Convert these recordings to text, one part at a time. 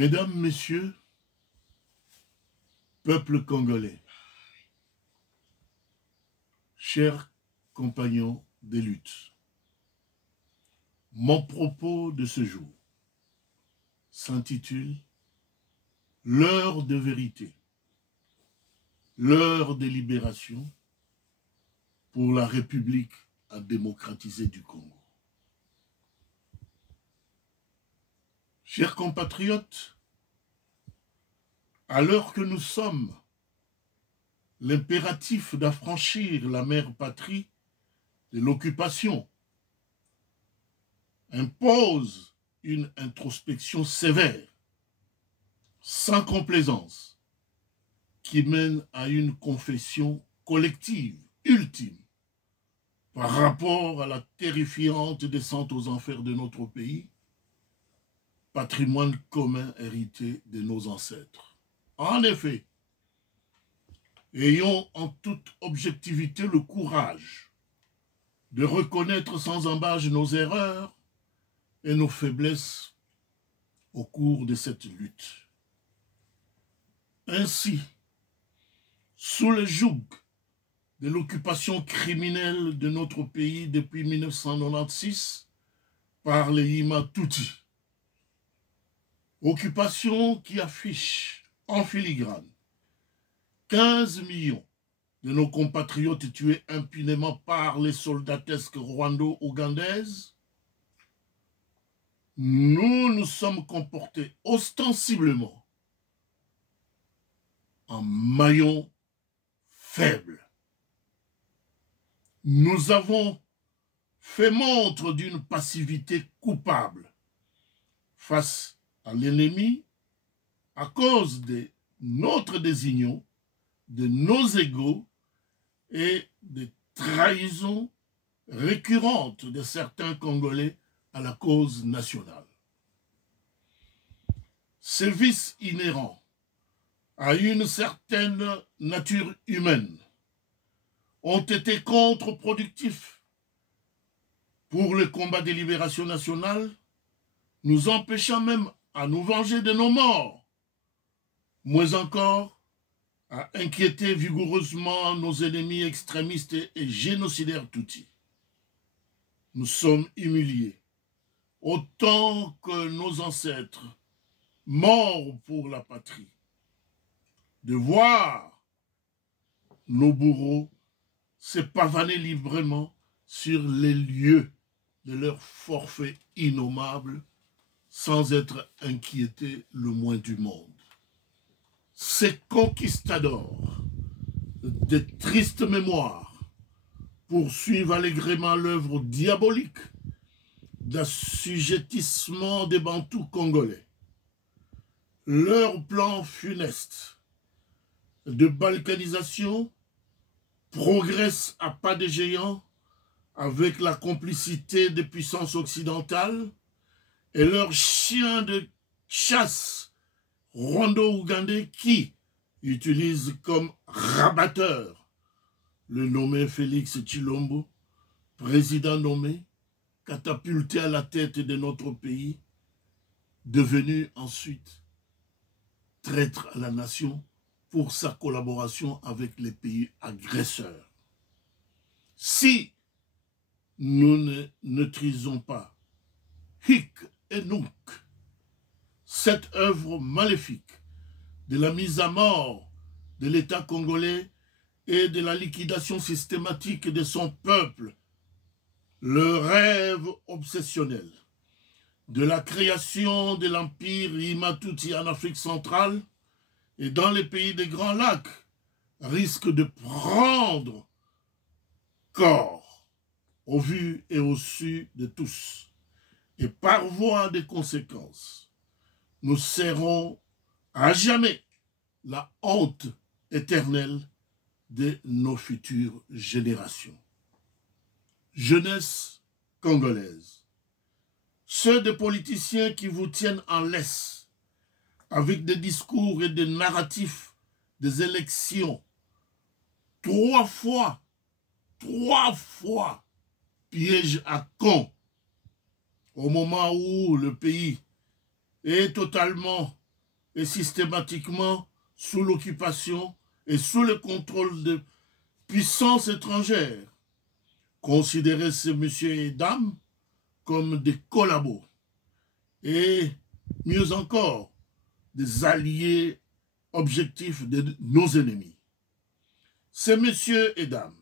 Mesdames, Messieurs, peuple congolais, chers compagnons des luttes, mon propos de ce jour s'intitule « L'heure de vérité, l'heure de libération pour la République à démocratiser du Congo ». Chers compatriotes, à l'heure que nous sommes, l'impératif d'affranchir la mère patrie de l'occupation impose une introspection sévère, sans complaisance, qui mène à une confession collective, ultime, par rapport à la terrifiante descente aux enfers de notre pays, patrimoine commun hérité de nos ancêtres. En effet, ayons en toute objectivité le courage de reconnaître sans embâche nos erreurs et nos faiblesses au cours de cette lutte. Ainsi, sous le joug de l'occupation criminelle de notre pays depuis 1996 par les Hima-Tutsi, occupation qui affiche en filigrane 15 millions de nos compatriotes tués impunément par les soldatesques rwando-ougandaises, nous nous sommes comportés ostensiblement en maillon faible. Nous avons fait montre d'une passivité coupable face à l'ennemi à cause de notre désunion, de nos égaux et des trahisons récurrentes de certains Congolais à la cause nationale. Ces vices inhérents à une certaine nature humaine ont été contre-productifs pour le combat des libérations nationales, nous empêchant même à nous venger de nos morts, moins encore à inquiéter vigoureusement nos ennemis extrémistes et génocidaires Tutsis. Nous sommes humiliés, autant que nos ancêtres, morts pour la patrie, de voir nos bourreaux se pavaner librement sur les lieux de leur forfait innommable sans être inquiétés le moins du monde. Ces conquistadors de tristes mémoires poursuivent allègrement l'œuvre diabolique d'assujettissement des Bantous congolais. Leur plan funeste de balkanisation progresse à pas de géant avec la complicité des puissances occidentales et leurs chiens de chasse rwando-ougandais qui utilisent comme rabatteur le nommé Félix Tshilombo, président nommé, catapulté à la tête de notre pays, devenu ensuite traître à la nation pour sa collaboration avec les pays agresseurs. Si nous ne maîtrisons pas hic et nunc cette œuvre maléfique de la mise à mort de l'État congolais et de la liquidation systématique de son peuple, le rêve obsessionnel de la création de l'empire Hima-Tutsi en Afrique centrale et dans les pays des Grands Lacs risque de prendre corps au vu et au su de tous. Et par voie de conséquences, nous serons à jamais la honte éternelle de nos futures générations. Jeunesse congolaise, ceux des politiciens qui vous tiennent en laisse avec des discours et des narratifs des élections trois fois piège à con au moment où le pays est totalement et systématiquement sous l'occupation et sous le contrôle de puissances étrangères, considérer ces messieurs et dames comme des collabos et, mieux encore, des alliés objectifs de nos ennemis. Ces messieurs et dames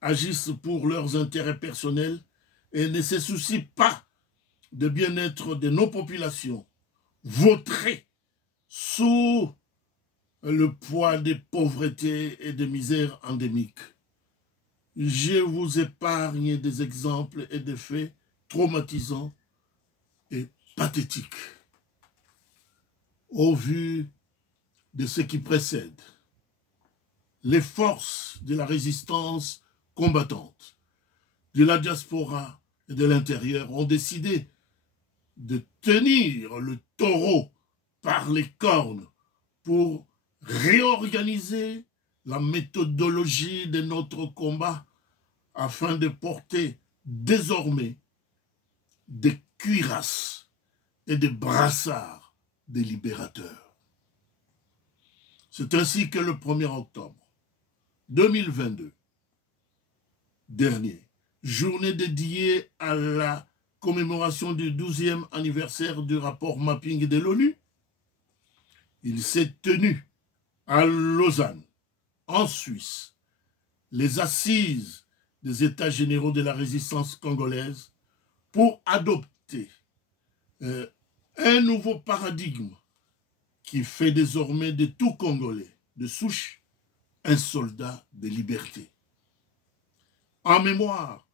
agissent pour leurs intérêts personnels et ne se soucient pas du bien-être de nos populations, vautrées sous le poids des pauvretés et des misères endémiques. Je vous épargne des exemples et des faits traumatisants et pathétiques. Au vu de ce qui précède, les forces de la résistance combattante, de la diaspora et de l'intérieur ont décidé de tenir le taureau par les cornes pour réorganiser la méthodologie de notre combat afin de porter désormais des cuirasses et des brassards des libérateurs. C'est ainsi que le 1er octobre 2022 dernier, journée dédiée à la commémoration du 12e anniversaire du rapport mapping de l'ONU, il s'est tenu à Lausanne, en Suisse, les assises des États généraux de la résistance congolaise pour adopter un nouveau paradigme qui fait désormais de tout Congolais de souche un soldat de liberté. En mémoire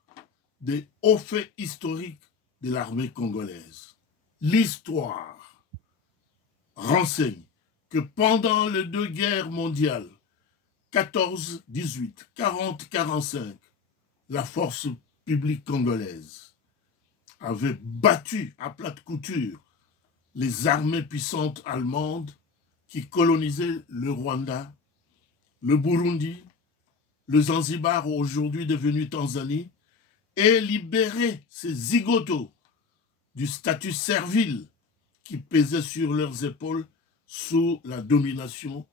des hauts faits historiques de l'armée congolaise, l'histoire renseigne que pendant les 2 guerres mondiales, 14-18, 40-45, la force publique congolaise avait battu à plate couture les armées puissantes allemandes qui colonisaient le Rwanda, le Burundi, le Zanzibar, aujourd'hui devenu Tanzanie, et libéré ces zigotos du statut servile qui pesait sur leurs épaules sous la domination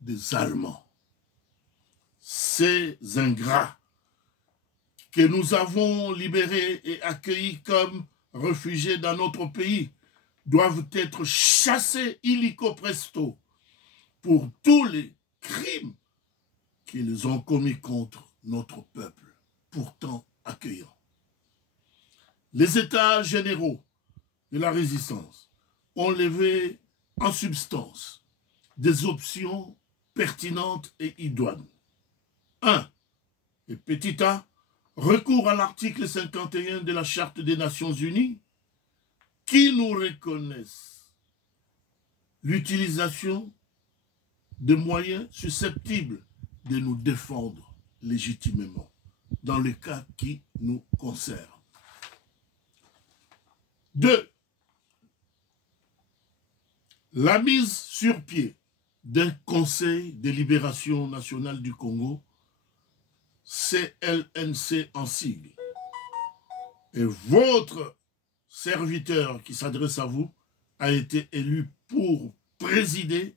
des Allemands. Ces ingrats que nous avons libérés et accueillis comme réfugiés dans notre pays doivent être chassés illico presto pour tous les crimes qu'ils ont commis contre notre peuple, pourtant accueillant. Les États généraux de la résistance ont levé en substance des options pertinentes et idoines. 1. Et petit a, recours à l'article 51 de la Charte des Nations Unies qui nous reconnaissent l'utilisation de moyens susceptibles de nous défendre légitimement dans le cas qui nous concerne. 2. La mise sur pied d'un Conseil de libération nationale du Congo, CLNC en sigle. Et votre serviteur qui s'adresse à vous a été élu pour présider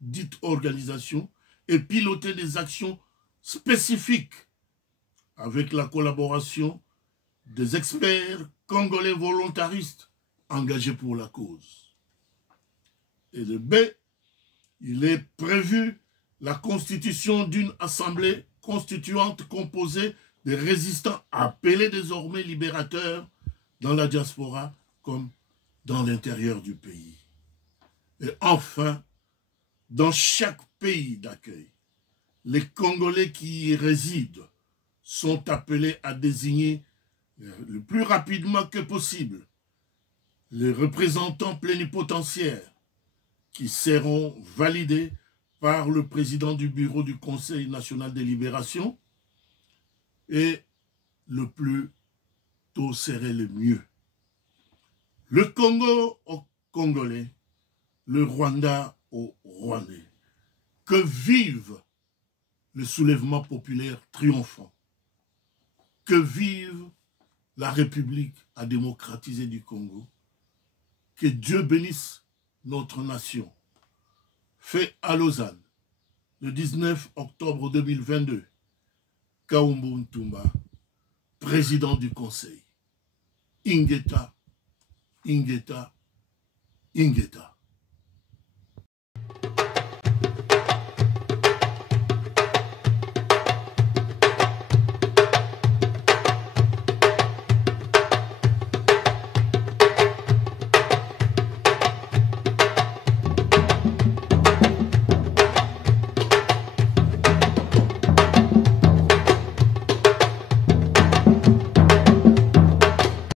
dite organisation et piloter des actions spécifiques avec la collaboration des experts congolais volontaristes engagés pour la cause. Et de B, il est prévu la constitution d'une assemblée constituante composée de résistants appelés désormais libérateurs dans la diaspora comme dans l'intérieur du pays. Et enfin, dans chaque pays d'accueil, les Congolais qui y résident sont appelés à désigner le plus rapidement que possible les représentants plénipotentiaires qui seront validés par le président du bureau du Conseil national de libération et le plus tôt serait le mieux. Le Congo aux Congolais, le Rwanda aux Rwandais. Que vive le soulèvement populaire triomphant. Que vive la République à démocratiser du Congo. Que Dieu bénisse notre nation fait à Lausanne, le 19 octobre 2022. Kaumbu Ntumba, président du Conseil. Ingeta, Ingeta, Ingeta.